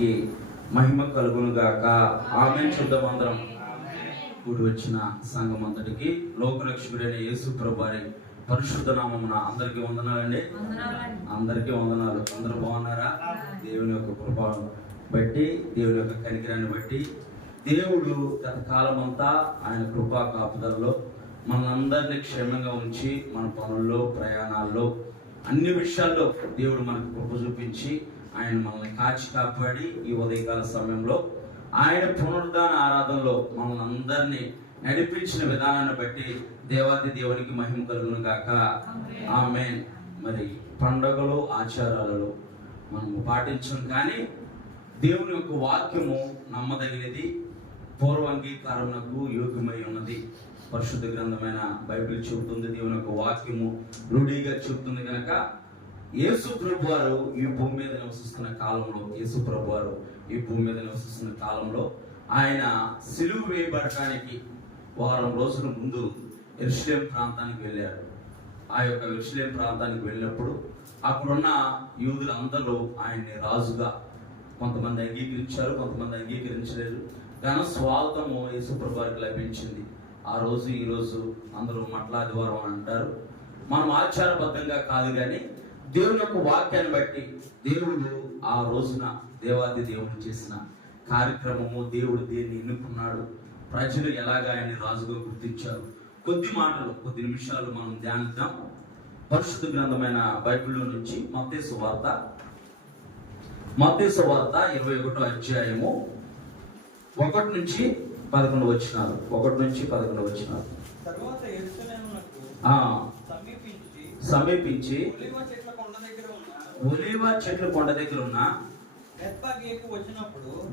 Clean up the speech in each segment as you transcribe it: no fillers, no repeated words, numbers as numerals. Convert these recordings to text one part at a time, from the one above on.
నామానికి మహిమ కలుగును గాక. ఆమేన్. చూద్దాం అందరం. కూడి వచ్చిన సంఘం అంతటికి లోకరక్షకుడైన యేసు ప్రభువారి పరిశుద్ధ నామమున అందరికీ వందనాలండి. అందరికీ వందనాలు. అందరూ బాగున్నారా? దేవుని యొక్క కృప బట్టి, దేవుని యొక్క కనికరాన్ని బట్టి దేవుడు గత కాలం అంతా ఆయన కృపా కాపుదలలో మనందరినీ క్షేమంగా ఉంచి మన పనుల్లో, ప్రయాణాల్లో, అన్ని విషయాల్లో దేవుడు మనకు కృప చూపించి ఆయన మనల్ని కాచి కాపాడి ఈ ఉదయకాల సమయంలో ఆయన పునరుద్ధాన ఆరాధనలో మనల్ని అందరినీ నడిపించిన విధానాన్ని బట్టి దేవాది దేవునికి మహిమ కలుగును గాక. ఆమేన్. మరి పండుగలు, ఆచారాలలో మనము పాటించం, కానీ దేవుని యొక్క వాక్యము నమ్మదగినది, పూర్వాంగీకారమునకు యోగ్యమై ఉన్నది. పరిశుద్ధ గ్రంథమైన బైబిల్ చెబుతుంది, దేవుని యొక్క వాక్యము రూఢిగా చెబుతుంది. కనుక యేసు ప్రభువారు ఈ భూమి మీద నివసిస్తున్న కాలంలో ఆయన సిలువ వేయబడటానికి వారం రోజుల ముందు యెరూషలేము ప్రాంతానికి వెళ్ళారు. ఆ యొక్క యెరూషలేము ప్రాంతానికి వెళ్ళినప్పుడు అక్కడున్న యూదులందరూ ఆయన్ని రాజుగా కొంతమంది అంగీకరించారు, కొంతమంది అంగీకరించలేదు. ఘన స్వాగతము యేసు ప్రభువారికి లభించింది. ఆ రోజు ఈ రోజు అందరూ మట్లాదివారం అంటారు. మనం ఆచారబద్ధంగా కాదు, కానీ దేవుని యొక్క వాక్యాన్ని బట్టి దేవుడు ఆ రోజున దేవాది దేవుడు చేసిన కార్యక్రమము, దేవుడు దేన్ని ఎన్నుకున్నాడు, ప్రజలు ఎలాగ ఆయన్ని రాజుగా గుర్తించారు, కొద్ది మాటలు, కొద్ది నిమిషాలు మనం ధ్యానిద్దాం. పరిశుద్ధ గ్రంథమైన బైబిల్లో నుంచి మత్తయి సువార్త 21వ అధ్యాయము 1 నుంచి 11 వచనాలు. 1 నుంచి 11 వచనాలు. తరువాత యెరూషలేమునకు సమీపించి ఒలీవ చెట్ల కొండ దగ్గర ఉన్న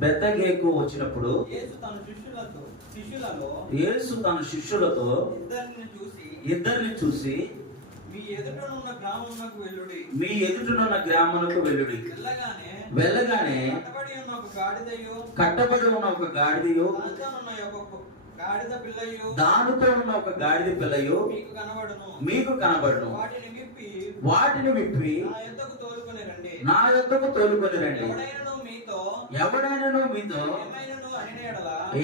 బెత్ఫగేకు వచ్చినప్పుడు యేసు తన శిష్యులతో ఇద్దరిని చూసి మీ ఎదుటనున్న గ్రామమునకు వెళ్ళుడి. వెళ్ళగానే కట్టబడి ఉన్న ఒక గాడిదయు దానితో ఉన్న ఒక గాడిద పిల్లయు మీకు కనబడును. వాటిని విప్పి నా యొద్దకు తోలుకొని రండి. ఎవడైనను మీతో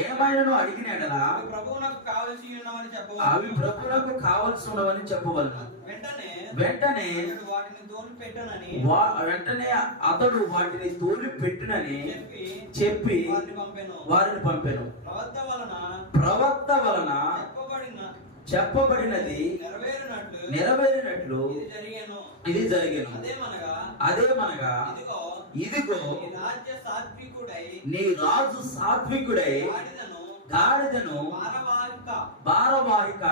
ఏమైనను అడిగిన ఎడల అవి ప్రభువునకు కావలసి ఉన్నవని చెప్పవలను. వెంటనే అతడు వాటిని తోలి పెట్టినని చెప్పి వారిని పంపెను. ప్రవక్త వలన చెప్పబడినది నెరవేరినట్లు ఇది జరిగేను. అదేమనగా ఇదిగో నీ రాజు సాత్వికుడై గాడిదను భారవాహిక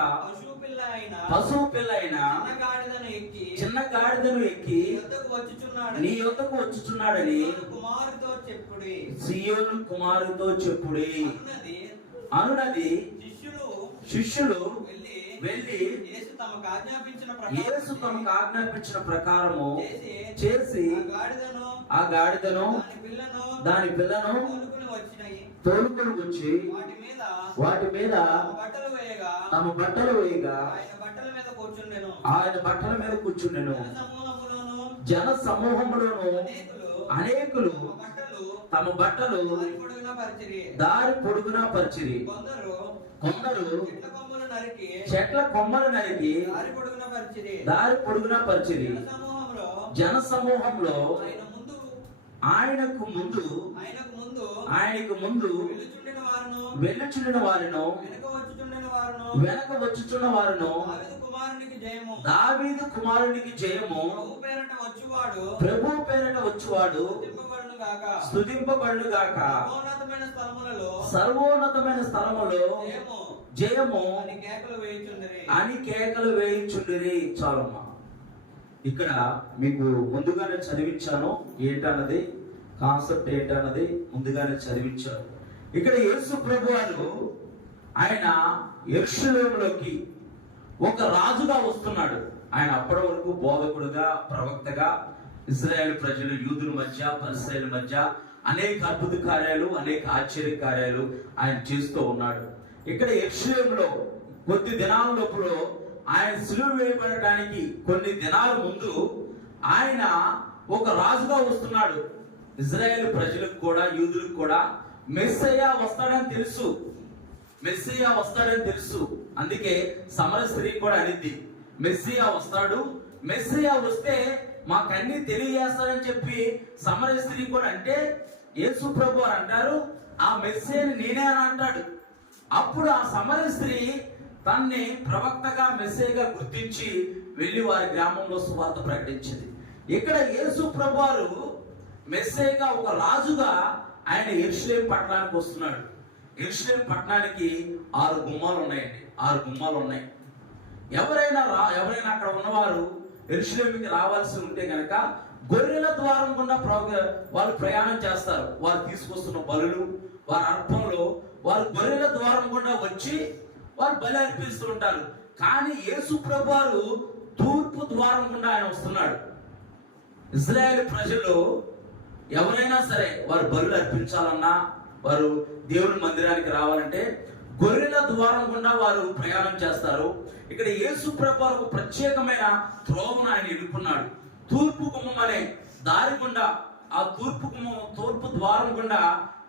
పశువు పిల్ల అయిన చిన్న గాడిదను ఎక్కి నీ యొద్దకు వచ్చుచున్నాడని సీయోను కుమారుతో చెప్పుడి అనునది. శిష్యులు వెళ్ళి యేసు తమకు ఆజ్ఞాపించిన ప్రకారము చేసి ఆ గాడిదను దాని పిల్లను తోలుకొని వచ్చి వాటి మీద తమ బట్టలు వేయగా ఆయన బట్టల మీద కూర్చుండెను. జన సమూహంలోను అనేకులు తమ బట్టలు దారి పొడుగునా పరిచిరి. కొందరు చెట్ల కొమ్మలు నరికి దారి పొడుగునా పరిచిరి. జన సమూహంలో ఆయనకు ముందు వెళ్ళుచుండిన వారిను వెనక వచ్చుచున్న వారును దావీదు కుమారునికి జయము ప్రభు పేరట వచ్చువాడు స్తుతింపబడును గాక. సర్వోన్నతమైన స్థలములో జయము అని కేకలు వేయించుండిరి. చాలమ్మా. ఇక్కడ మీకు ముందుగానే చదివించాను, ఏంటన్నది కాన్సెప్ట్ ఏంటన్నది ముందుగానే చదివించాను. ఇక్కడ యేసు ప్రభువారు ఆయన యెరూషలేములోకి ఒక రాజుగా వస్తున్నాడు. ఆయన అప్పటి వరకు బోధకుడుగా, ప్రవక్తగా ఇశ్రాయేలు ప్రజలు, యూదుల మధ్య, పరిసయ్యుల మధ్య అనేక అద్భుత కార్యాలు, అనేక ఆశ్చర్య కార్యాలు ఆయన చేస్తూ ఉన్నాడు. ఇక్కడ యెరూషలేములో కొద్ది దినాల లోపల ఆయన సిలువ వేయబడటానికి కొన్ని దినాల ముందు ఆయన ఒక రాజుగా వస్తున్నాడు. ఇజ్రాయేల్ ప్రజలకు కూడా, యూదులకు కూడా మెస్సయ్య వస్తాడని తెలుసు. మెస్సయ్య వస్తాడని తెలుసు. అందుకే సమర స్త్రీ కూడా అనిద్ది, మెస్సయ్య వస్తాడు, మెస్సయ్య వస్తే మాకన్నీ తెలియజేస్తాడని చెప్పి సమర స్త్రీ కూడా అంటే, యేసు ప్రభు అని అంటారు, ఆ మెస్సయ్యని నేనే అని అంటాడు. అప్పుడు ఆ సమర స్త్రీ తన్ని ప్రవక్తగా, మెస్సయ్యగా గుర్తించి వెళ్ళి వారి గ్రామంలో సువార్త ప్రకటించింది. ఇక్కడ యేసు ప్రభు వారు మెస్సయ్యగా, ఒక రాజుగా ఆయన యెరూషలేము పట్టణానికి వస్తున్నాడు. యెరూషలేము పట్టణానికి 6 గుమ్మాలు ఉన్నాయండి. 6 గుమ్మాలు ఉన్నాయి. ఎవరైనా అక్కడ ఉన్నవారు యెరూషలేముకి రావాల్సి ఉంటే కనుక గొర్రెల ద్వారం గుండా వాళ్ళు ప్రయాణం చేస్తారు. వారు తీసుకొస్తున్న బలులు, వారి అర్పణలో వారు గొర్రెల ద్వారం గుండా వచ్చి వారు బలి అర్పిస్తూ ఉంటారు. కానీ యేసు ప్రభు వారు తూర్పు ద్వారం గుండా ఆయన వస్తున్నాడు. ఇజ్రాయేల్ ప్రజలు ఎవరైనా సరే వారు బలులు అర్పించాలన్నా, వారు దేవుని మందిరానికి రావాలంటే గొర్రెల ద్వారం గుండా వారు ప్రయాణం చేస్తారు. ఇక్కడ యేసు ప్రభు ఒక ప్రత్యేకమైన త్రోవను ఆయన ఎన్నుకున్నాడు. తూర్పు గుమ్మం అనే దారి గుండా, ఆ తూర్పు ద్వారం గుండా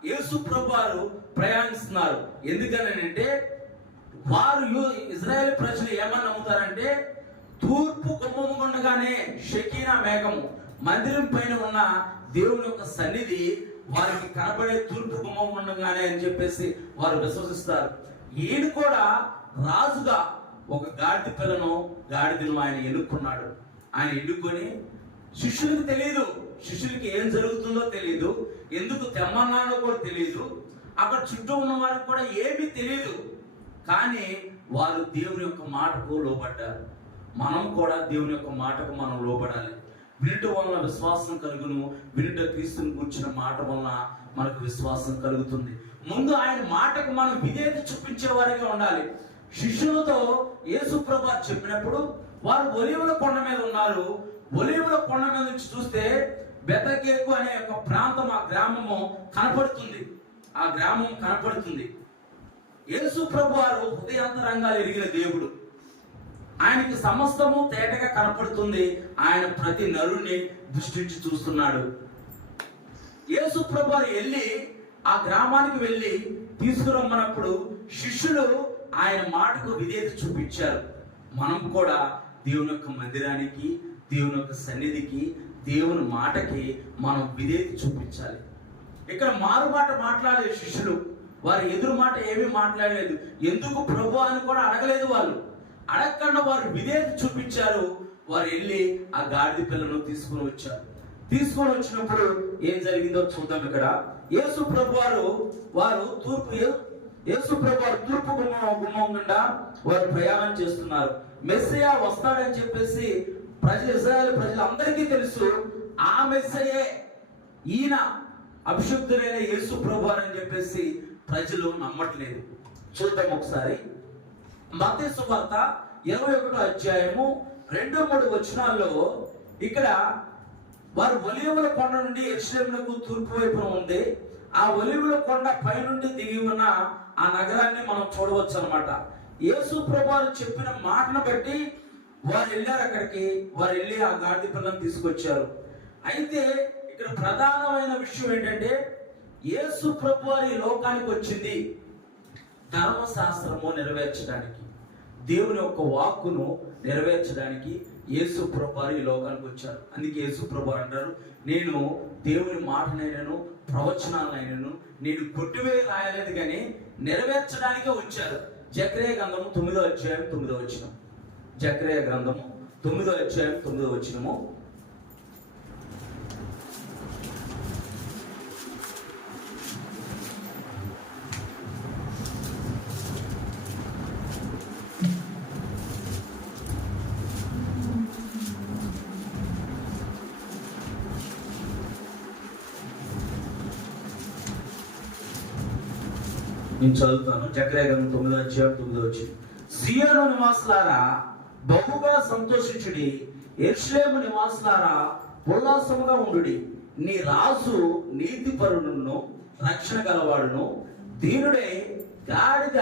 యేసు ప్రభు వారు ప్రయాణిస్తున్నారు. ఎందుకనంటే వారు ఇజ్రాయేల్ ప్రజలు ఏమని నమ్ముతారంటే, తూర్పు గుమ్మము గుండగానే షకీనా మేఘము, మందిరం పైన ఉన్న దేవుని యొక్క సన్నిధి వారికి కనబడే తూర్పు గుమ్మం ఉండగానే అని చెప్పేసి వారు విశ్వసిస్తారు. ఈయన కూడా రాజుగా ఒక గాడిదను ఆయన ఎన్నుకున్నాడు. ఆయన ఎన్నుకొని శిష్యులకు తెలియదు, శిష్యులకి ఏం జరుగుతుందో తెలియదు, ఎందుకు తెమ్మన్నాడో కూడా తెలియదు, అక్కడ చుట్టూ ఉన్న వారికి కూడా ఏమీ తెలియదు. కానీ వారు దేవుని యొక్క మాటకు లోబడ్డారు. మనం కూడా దేవుని యొక్క మాటకు మనం లోబడాలి. వినుట వలన విశ్వాసం కలుగును, వినుట క్రీస్తుని కూర్చున్న మాట వలన మనకు విశ్వాసం కలుగుతుంది. ముందు ఆయన మాటకు మనం విధేయత చూపించే వారిగా ఉండాలి. శిష్యులతో యేసు ప్రభు చెప్పినప్పుడు వారు ఒలీవల కొండ మీద ఉన్నారు. ఒలీవల కొండ మీద నుంచి చూస్తే బెతకేకు అనే ఒక ప్రాంతం, ఆ గ్రామము కనపడుతుంది. ఆ గ్రామం కనపడుతుంది. యేసు ప్రభు వారు హృదయాంతరంగాలు ఎరిగిన దేవుడు. ఆయనకి సమస్తము తేటగా కనపడుతుంది. ఆయన ప్రతి నరుణ్ణి దృష్టించి చూస్తున్నాడు. యేసు ప్రభు వెళ్ళి ఆ గ్రామానికి వెళ్ళి తీసుకురమ్మన్నప్పుడు శిష్యులు ఆయన మాటకు విధేయత చూపించారు. మనం కూడా దేవుని యొక్క మందిరానికి, దేవుని యొక్క సన్నిధికి, దేవుని మాటకి మనం విధేయత చూపించాలి. ఇక్కడ మారు మాట మాట్లాడలేదు శిష్యులు. వారి ఎదురు మాట ఏమీ మాట్లాడలేదు. ఎందుకు ప్రభు అని కూడా అడగలేదు. వాళ్ళు అడగకుండా వారు విధేయత చూపించారు. వారు వెళ్ళి ఆ గాడిద పిల్లను తీసుకొని వచ్చారు. తీసుకొని వచ్చినప్పుడు ఏం జరిగిందో చూద్దాం. ఇక్కడ యేసు ప్రభు వారు తూర్పు గుమ్మం గుండా వారు ప్రయాణం చేస్తున్నారు. మెస్సయ్య వస్తాడని చెప్పేసి ఇజ్రాయేల్ ప్రజలందరికీ తెలుసు. ఆ మెస్సయ్యే ఈయన అభిషిక్తుడైన యేసు ప్రభు అని చెప్పేసి ప్రజలు నమ్మట్లేదు. చూద్దాం ఒకసారి. మత్తయి సువార్త 21వ అధ్యాయము 2-3 వచనాల్లో ఇక్కడ వారు ఒలీవల కొండ నుండి యెరూషలేమునకు తూర్పు వైపున ఉంది. ఆ ఒలీవల కొండ పైనుండి దిగి ఉన్న ఆ నగరాన్ని మనం చూడవచ్చు అన్నమాట. యేసు ప్రభువు చెప్పిన మాటను బట్టి వారు వెళ్ళారు అక్కడికి. వారు వెళ్ళి ఆ గాడిద పిల్లను తీసుకొచ్చారు. అయితే ఇక్కడ ప్రధానమైన విషయం ఏంటంటే, యేసు ప్రభువు ఈ లోకానికి వచ్చింది ధర్మశాస్త్రము నెరవేర్చడానికి, దేవుని యొక్క వాక్కును నెరవేర్చడానికి యేసు ప్రభువు ఈ లోకానికి వచ్చారు. అందుకే యేసు ప్రభువు అంటారు, నేను దేవుని మాటనైనను ప్రవచనాలైనను నేను కొట్టివేయ రాయలేదు కానీ నెరవేర్చడానికే వచ్చారు. జకరియా గ్రంథము 9వ అధ్యాయం 9వ వచనం. జకరియా గ్రంథము 9వ అధ్యాయం 9వ వచనము. నేను చదువుతాను. జకరియా గ్రంథం 9వ అధ్యాయం 9వ వచనం. సియోను నివాసులారా బహుగా సంతోషించుడి, యెరూషలేము నివాసులారా ఉల్లాసముగా ఉండుడి. నీ రాజు నీతిపరుడును రక్షణ గలవాడును దీనుడే గాడిద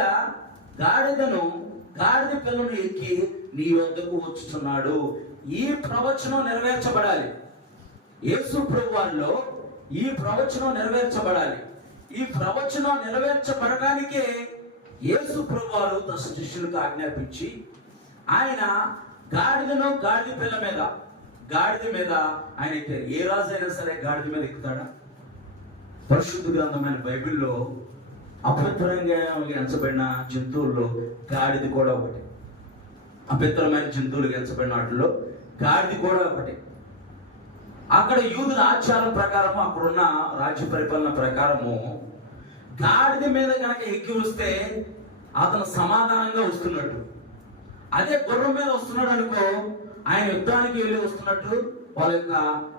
పిల్లను ఎక్కి నీ వద్దకు వచ్చుచున్నాడు. ఈ ప్రవచనం నెరవేర్చబడాలి. యేసు ప్రభువులో ఈ ప్రవచనం నెరవేర్చబడాలి. ఈ ప్రవచనం నెరవేర్చబడడానికే యేసు ప్రభువారు తన శిష్యులకు ఆజ్ఞాపించి ఆయన గాడిదను గాడిద పిల్ల మీద గాడిద మీద ఆయన ఎక్కారు. ఏ రాజు అయినా సరే గాడిద మీద ఎక్కుతాడా? పరిశుద్ధ గ్రంథమైన బైబిల్లో అపవిత్రంగా ఎంచబడిన జంతువుల్లో గాడిద కూడా ఒకటి. అపవిత్రమైన జంతువులకు ఎంచబడిన వాటిలో గాడిద కూడా ఒకటి. అక్కడ యూదుల ఆచారం ప్రకారము, అక్కడున్న రాజ్య పరిపాలన ప్రకారము గాడిద మీద కనుక ఎక్కి వస్తే అతను సమాధానంగా వస్తున్నట్టు. అదే గుర్రం మీద వస్తున్నాడు అనుకో, ఆయన యుద్ధానికి వెళ్ళి వస్తున్నట్టు. వాళ్ళ యొక్క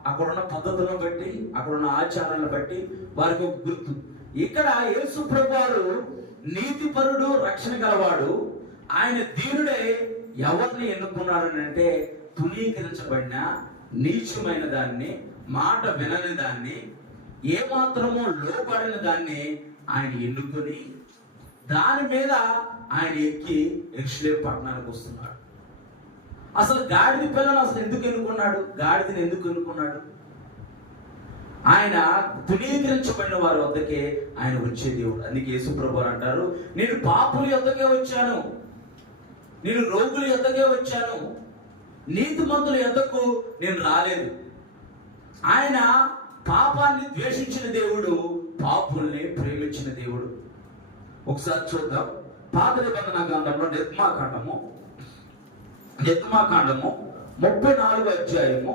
అక్కడున్న పద్ధతులను బట్టి, అక్కడున్న ఆచారాలను బట్టి వారికి ఒక గుర్తు. ఇక్కడ యేసు ప్రభువారు నీతిపరుడు, రక్షణ గలవాడు. ఆయన దీనుడే ఎవరిని ఎన్నుకున్నాడు అంటే తునీకరించబడిన నీచమైన దాన్ని, మాట వినని దాన్ని, ఏమాత్రమో లోపడిన దాన్ని ఆయన ఎన్నుకొని దాని మీద ఆయన ఎక్కి యెరూషలేము పట్టణానికి వస్తున్నాడు. అసలు గాడిద పిల్లను అసలు ఎందుకు ఎన్నుకున్నాడు? గాడిదని ఎందుకు ఎన్నుకున్నాడు? ఆయన తునీకరించబడిన వారి వద్దకే ఆయన వచ్చే దేవుడు. అందుకే యేసు ప్రభువు అంటారు, నేను పాపుల యొద్దకే వచ్చాను, నేను రోగుల యొద్దకే వచ్చాను, నీతిమంతుల యొద్దకు నేను రాలేదు. ఆయన పాపాన్ని ద్వేషించిన దేవుడు, పాపుల్ని ప్రేమించిన దేవుడు. ఒకసారి చూద్దాం. పాత నిబంధన గ్రంథంలో నిర్గమాకాండము 34వ అధ్యాయము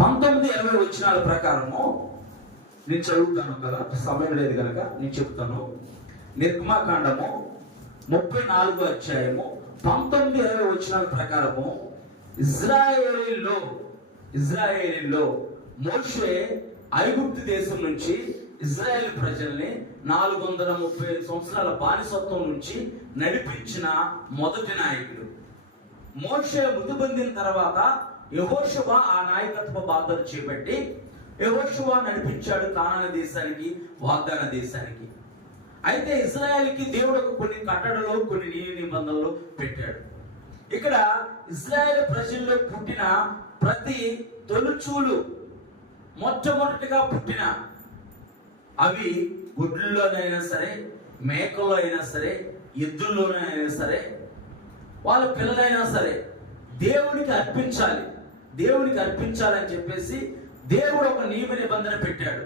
19-20 వచనాల ప్రకారము నేను చదువుతాను కదా, సమయం లేదు కనుక నేను చెప్తాను. నిర్గమాకాండము 34వ అధ్యాయము 19-20 వచనాల ప్రకారము ఇజ్రాయేలీలో మోషే ఐగుప్తు దేశం నుంచి ఇజ్రాయేల్ ప్రజల్ని 435 సంవత్సరాల బానిసత్వం నుంచి నడిపించిన మొదటి నాయకుడు. మోషే మృతి పొందిన తర్వాత యెహోషువ ఆ నాయకత్వ బాధ్యత చేపట్టి యెహోషువ నడిపించాడు కానాను దేశానికి, వాగ్దాన దేశానికి. అయితే ఇజ్రాయేల్కి దేవుడు కొన్ని కట్టడలు, కొన్ని నియమ నిబంధనలు పెట్టాడు. ఇక్కడ ఇజ్రాయేల్ ప్రజల్లో పుట్టిన ప్రతి తొలిచూలు, మొట్టమొదటిగా పుట్టిన అవి గుడ్లలోనైనా సరే, మేకల్లో అయినా సరే, ఎద్దుల్లోనైనా సరే, వాళ్ళ పిల్లలైనా సరే దేవునికి అర్పించాలి. దేవునికి అర్పించాలని చెప్పేసి దేవుడు ఒక నియమ నిబంధన పెట్టాడు.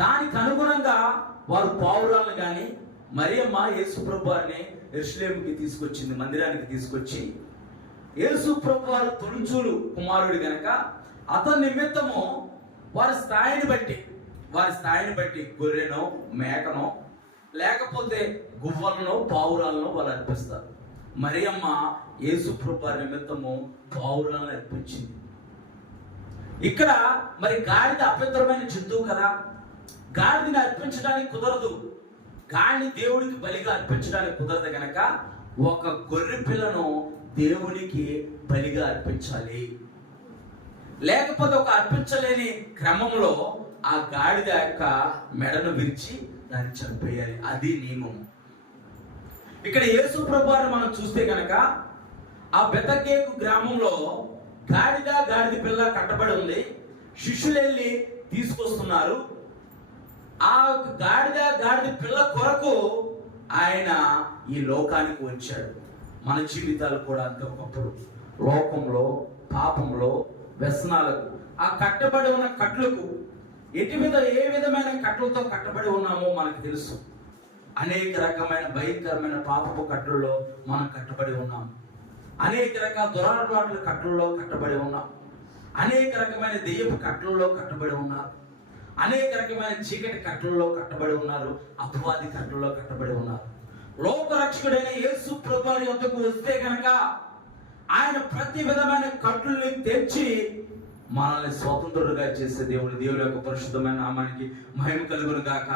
దానికి అనుగుణంగా వారు పావురాలను కానీ, మరియమ్మ యేసు ప్రభువారిని యెరూషలేముకి తీసుకొచ్చింది, మందిరానికి తీసుకొచ్చి. యేసు ప్రభువారు తొలిచూలు కుమారుడు గనక అతని నిమిత్తము వారి స్థాయిని బట్టి గొర్రెనో, మేకనో, లేకపోతే గువ్వలను, పావురాలను వాళ్ళు అర్పిస్తారు. మరియమ్మ యేసు ప్రభువారి నిమిత్తము పావురాలను అర్పించింది. ఇక్కడ మరి గాడిద అపవిత్రమైన జంతువు కదా, గాడిదని అర్పించడానికి కుదరదు. గాడిని దేవుడికి బలిగా అర్పించడానికి కుదరదు కనుక ఒక గొర్రె పిల్లను దేవునికి బలిగా అర్పించాలి. లేకపోతే ఒక అర్పించలేని క్రమంలో ఆ గాడిద యొక్క మెడను విరిచి దాన్ని చంపేయాలి. అది నియమం. ఇక్కడ యేసు ప్రభువారిని మనం చూస్తే కనుక ఆ బెతకేకు గ్రామంలో గాడిద పిల్ల కట్టబడి ఉంది. శిష్యులు వెళ్ళి తీసుకొస్తున్నారు. ఆ గాడిద పిల్ల కొరకు ఆయన ఈ లోకానికి వచ్చాడు. మన జీవితాలు కూడా అంతే. ఒకప్పుడు లోకంలో, పాపంలో, వ్యసనాలకు, ఆ కట్టబడి ఉన్న కట్లకు, ఏ విధమైన కట్లతో కట్టబడి ఉన్నామో మనకు తెలుసు. అనేక రకమైన భయంకరమైన పాపపు కట్లలో మనం కట్టబడి ఉన్నాం. అనేక రకాల దురాలవాట్ల కట్లలో కట్టబడి ఉన్నాం. అనేక రకమైన దెయ్యపు కట్లలో కట్టబడి ఉన్నారు. అనేక రకమైన చీకటి కట్లలో కట్టబడి ఉన్నారు. అపవాది కట్లలో కట్టబడి ఉన్నారు. లోకరక్షకుడైన యేసు ప్రభువారి వద్దకు వస్తే కనుక ఆయన ప్రతి విధమైన కట్టుల్ని తెచ్చి మనల్ని స్వతంత్రులుగా చేసే దేవుడు. దేవుడి యొక్క పరిశుద్ధమైన నామానికి మహిమ కలుగును గాక.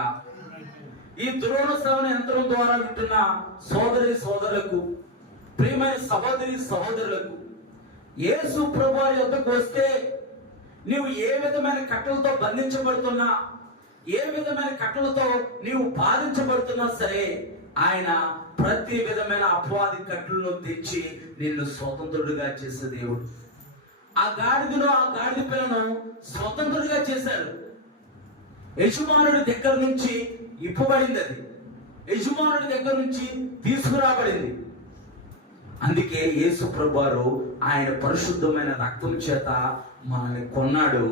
ఈ దురోణ శ్రవణ యంత్రం ద్వారా వింటున్న సోదరులకు, ప్రియమైన సహోదరులకు, యేసు ప్రభువారి వద్దకు వస్తే నీవు ఏ విధమైన కట్టలతో బంధించబడుతున్నా, ఏ విధమైన కట్టలతో నీవు బాధించబడుతున్నా సరే, ఆయన ప్రతి విధమైన అపవాది కట్టులను తెచ్చి నిన్ను స్వతంత్రుడిగా చేసే దేవుడు. ఆ గాడిదను, ఆ గాడిద పిల్లను స్వతంత్రుడిగా చేశారు. యజమానుడి దగ్గర నుంచి ఇప్పబడింది, అది యజమానుడి దగ్గర నుంచి తీసుకురాబడింది. అందుకే యేసు ప్రభువారు ఆయన పరిశుద్ధమైన రక్తం చేత మనల్ని కొన్నాడు,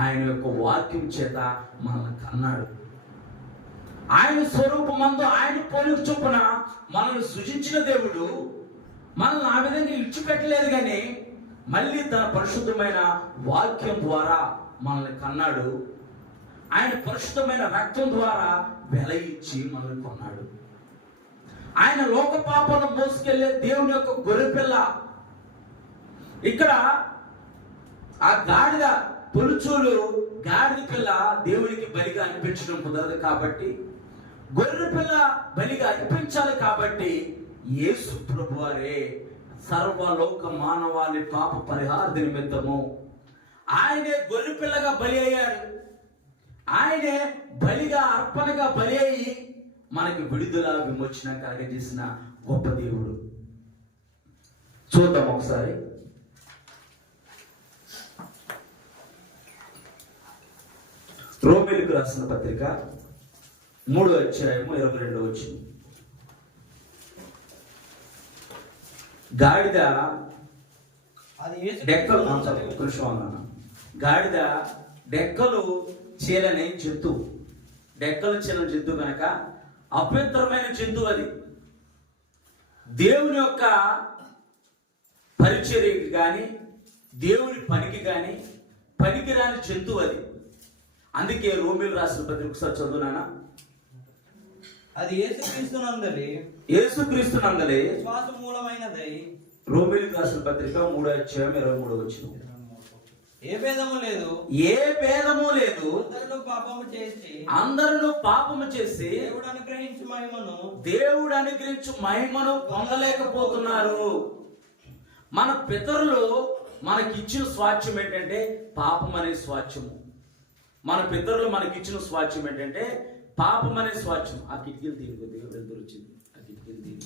ఆయన యొక్క వాక్యం చేత మనల్ని కన్నాడు. ఆయన స్వరూపమందు ఆయన పోలిక చొప్పున మనల్ని సృజించిన దేవుడు మనల్ని ఆ విధంగా ఇచ్చిపెట్టలేదు, కానీ మళ్ళీ తన పరిశుద్ధమైన వాక్యం ద్వారా మనల్ని కన్నాడు. ఆయన పరిశుద్ధమైన రక్తం ద్వారా వెల ఇచ్చి మనల్ని కొన్నాడు. ఆయన లోక పాపాలను మోసుకెళ్లే దేవుని యొక్క గొర్రెపిల్ల. ఇక్కడ ఆ గాడిద తొలుచూలు గాడిద పిల్ల దేవునికి బలిగా అనిపించడం కుదరదు కాబట్టి, గొర్రె పిల్ల బలిగా అనిపించాలి కాబట్టి యేసు ప్రభువారే సర్వలోక మానవాళి పాప పరిహార నిమిత్తము ఆయనే గొర్రె పిల్లగా బలి అయ్యాడు. ఆయనే బలిగా అర్పణగా బలి అయ్యి మనకి విడుదల విమోచన కలగజేసిన గొప్ప దేవుడు. చూద్దాం ఒకసారి. రోమీయులకు రాసిన పత్రిక 3వ అధ్యాయము 22వ వచనం. గాడిద డెక్కలు గాడిద డెక్కలు చీలని జంతువు, డెక్కలు చీలని జంతువు కనుక అపవిత్రమైన జంతువు. అది దేవుని యొక్క పరిచర్యకి కానీ దేవుని పనికి కానీ పనికిరాని జంతువు అది. అందుకే రోమీయులు రాసిన పత్రిక ఒకసారి చదువునానా. అది యేసుక్రీస్తునందలి విశ్వాస మూలమైనదై. రోమీయులకు రాసిన పత్రిక 3వ అధ్యాయం 23వ వచనం. ఏ భేదము లేదు, అందరూ పాపము చేసి దేవుడు అనుగ్రహించు మహిమను పొందలేకపోతున్నారు. మన పితరులు మనకిచ్చిన స్వాస్థ్యం ఏంటంటే పాపం అనే స్వాస్థ్యము. మన పితరులు మనకిచ్చిన స్వాస్థ్యం ఏంటంటే పాపం అనే స్వాస్థ్యం. ఆ కిటికీలు తీరుకో, దేవుడు వెళ్తూ వచ్చింది. ఆ కిటికీలు తీరు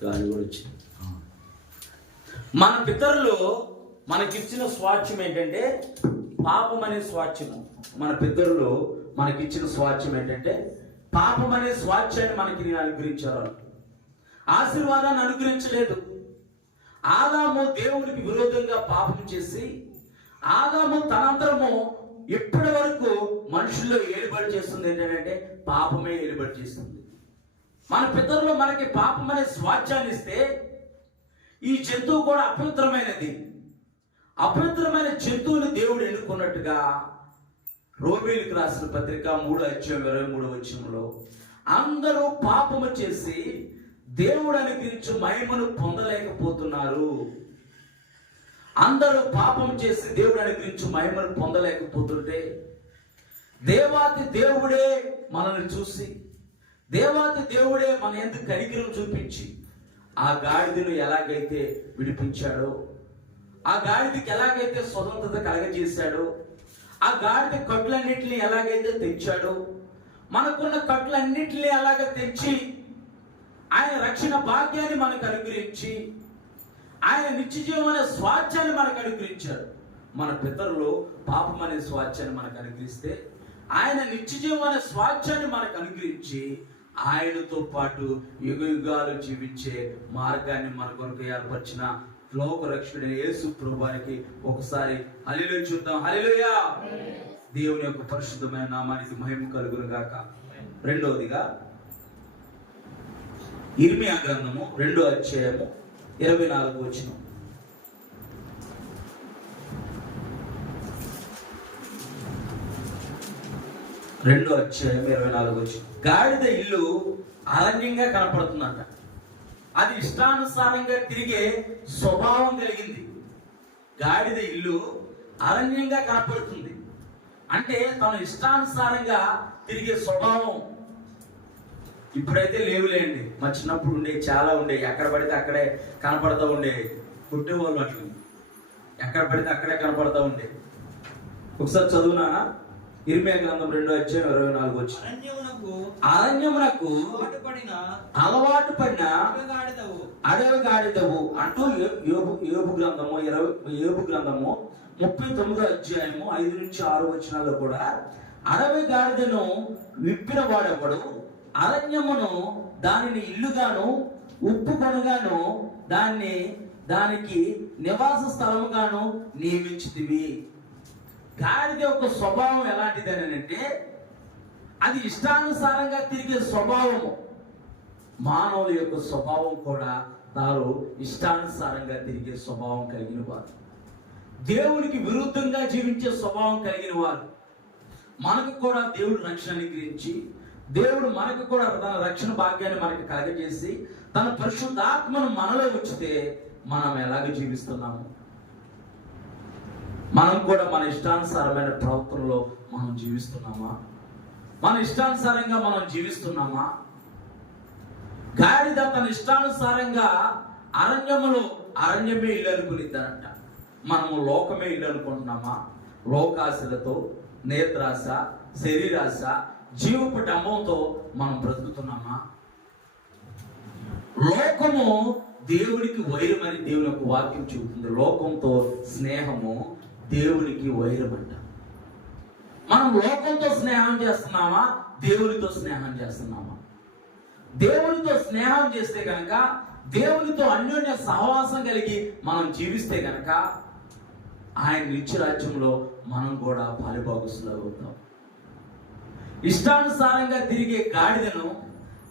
గాలి కూడా వచ్చింది. మన పితరులు మనకిచ్చిన స్వాస్థ్యం ఏంటంటే పాపం అనే స్వాస్థ్యము. మన పితరులు మనకిచ్చిన స్వాస్థ్యం ఏంటంటే పాపం అనే స్వాస్థ్యాన్ని మనకి అనుగ్రహించారు. ఆశీర్వాదాన్ని అనుగ్రహించలేదు. ఆదాము దేవునికి విరోధంగా పాపం చేసి ఆదాము తనంతరము ఇప్పటి వరకు మనుషుల్లో ఏలుబడి చేస్తుంది ఏంటంటే పాపమే ఏలుబడి చేస్తుంది. మన పితరులు మనకి పాపం అనే స్వాస్థ్యాన్ని ఇస్తే ఈ జంతువు కూడా అపవిత్రమైనది. అపవిత్రమైన జంతువుని దేవుడు ఎన్నుకున్నట్టుగా రోమీయులకు రాసిన పత్రిక 3వ అధ్యాయం 23వ వచనంలో అందరూ పాపము చేసి దేవుడు అనుగ్రహించు మహిమను పొందలేకపోతున్నారు. అందరూ పాపం చేసి దేవుడు అనుగ్రహించు మహిమను పొందలేకపోతుంటే దేవాతి దేవుడే మనల్ని చూసి, దేవాతి దేవుడే మన ఎందుకు కనికరం చూపించి ఆ గాడిదను ఎలాగైతే విడిపించాడో, ఆ గాడిదకి ఎలాగైతే స్వతంత్రత కలగజేశాడో, ఆ గాడిద కట్లన్నింటినీ ఎలాగైతే తెచ్చాడో, మనకున్న కట్లన్నింటినీ ఎలాగ తెచ్చి ఆయన రక్షణ భాగ్యాన్ని మనకు అనుగ్రహించి ఆయన నిత్యజీవం అనే స్వాస్థ్యాన్ని మనకు అనుగ్రహించాడు. మన పితరులు పాపం అనే స్వాస్థ్యాన్ని మనకు అనుగ్రహిస్తే ఆయన నిత్యజీవం అనే స్వాస్థ్యాన్ని మనకు అనుగ్రహించి ఆయనతో పాటు యుగ యుగాలు జీవించే మార్గాన్ని మన కొరకు ఏర్పరిచిన లోక రక్షకుడైన యేసు ప్రభువారికి ఒకసారి హల్లెలూయా చూద్దాం. హల్లెలూయా. దేవుని యొక్క పరిశుద్ధమైన నామానికి మహిమ కలుగును గాక. రెండవదిగా ఇర్మియా గ్రంథము 2వ అధ్యాయము 24వ వచనం. గాడిద ఇల్లు అరణ్యంగా కనపడుతుందంట. అది ఇష్టానుసారంగా తిరిగే స్వభావం కలిగింది. గాడిద ఇల్లు అరణ్యంగా కనపడుతుంది అంటే తను ఇష్టానుసారంగా తిరిగే స్వభావం. ఇప్పుడైతే లేవులేండి, మా చిన్నప్పుడు ఉండే చాలా ఉండే. ఎక్కడ పడితే అక్కడే కనపడతా ఉండే. కొట్టేవాళ్ళు అట్లా ఎక్కడ పడితే అక్కడే కనపడతా ఉండే. ఒకసారి చదువునా ఇర్మియా గ్రంథం 2:24 వచ్చి, అరణ్యమునకు అలవాటు పడిన అడవి గాడిదవు అంటూ యోబు గ్రంథము 39:5-6 కూడా అడవి గాడిదను విప్పిన వాడెవడు, అరణ్యమును దానిని ఇల్లుగాను ఉప్పు కొనుగాను దానికి నివాస స్థలముగాను నియమించితివి. గాడిద యొక్క స్వభావం ఎలాంటిదని అంటే అది ఇష్టానుసారంగా తిరిగే స్వభావము. మానవుల యొక్క స్వభావం కూడా తాను ఇష్టానుసారంగా తిరిగే స్వభావం కలిగిన వారు, దేవునికి విరుద్ధంగా జీవించే స్వభావం కలిగిన వారు. మనకు కూడా దేవుడు రక్షణ అనుగ్రహించి, దేవుడు మనకు కూడా తన రక్షణ భాగ్యాన్ని మనకు కలగజేసి తన పరిశుద్ధాత్మను మనలో ఉంచితే మనం ఎలాగ జీవిస్తున్నాము? మనం కూడా మన ఇష్టానుసారమైన ప్రవర్తనలో మనం జీవిస్తున్నామా? మన ఇష్టానుసారంగా మనం జీవిస్తున్నామా? గాడిద తన ఇష్టానుసారంగా అరణ్యమే ఇల్లు అనుకునిద్దానంట. మనము లోకమే ఇల్లు అనుకుంటున్నామా? లోకాశలతో, నేత్రాశ, శరీరాశ, జీవపు డంబంతో మనం బ్రతుకుతున్నామా? లోకము దేవునికి వైరమని దేవుని యొక్క వాక్యం చెబుతుంది. లోకంతో స్నేహము దేవునికి వైరమంట. మనం లోకంతో స్నేహం చేస్తున్నామా? దేవునితో స్నేహం చేస్తున్నామా? దేవునితో స్నేహం చేస్తే గనక, దేవునితో అన్యోన్య సహవాసం కలిగి మనం జీవిస్తే గనక ఆయన నిత్యరాజ్యంలో మనం కూడా పాలుభాగస్తులు అవుతాం. ఇష్టానుసారంగా తిరిగే గాడిదను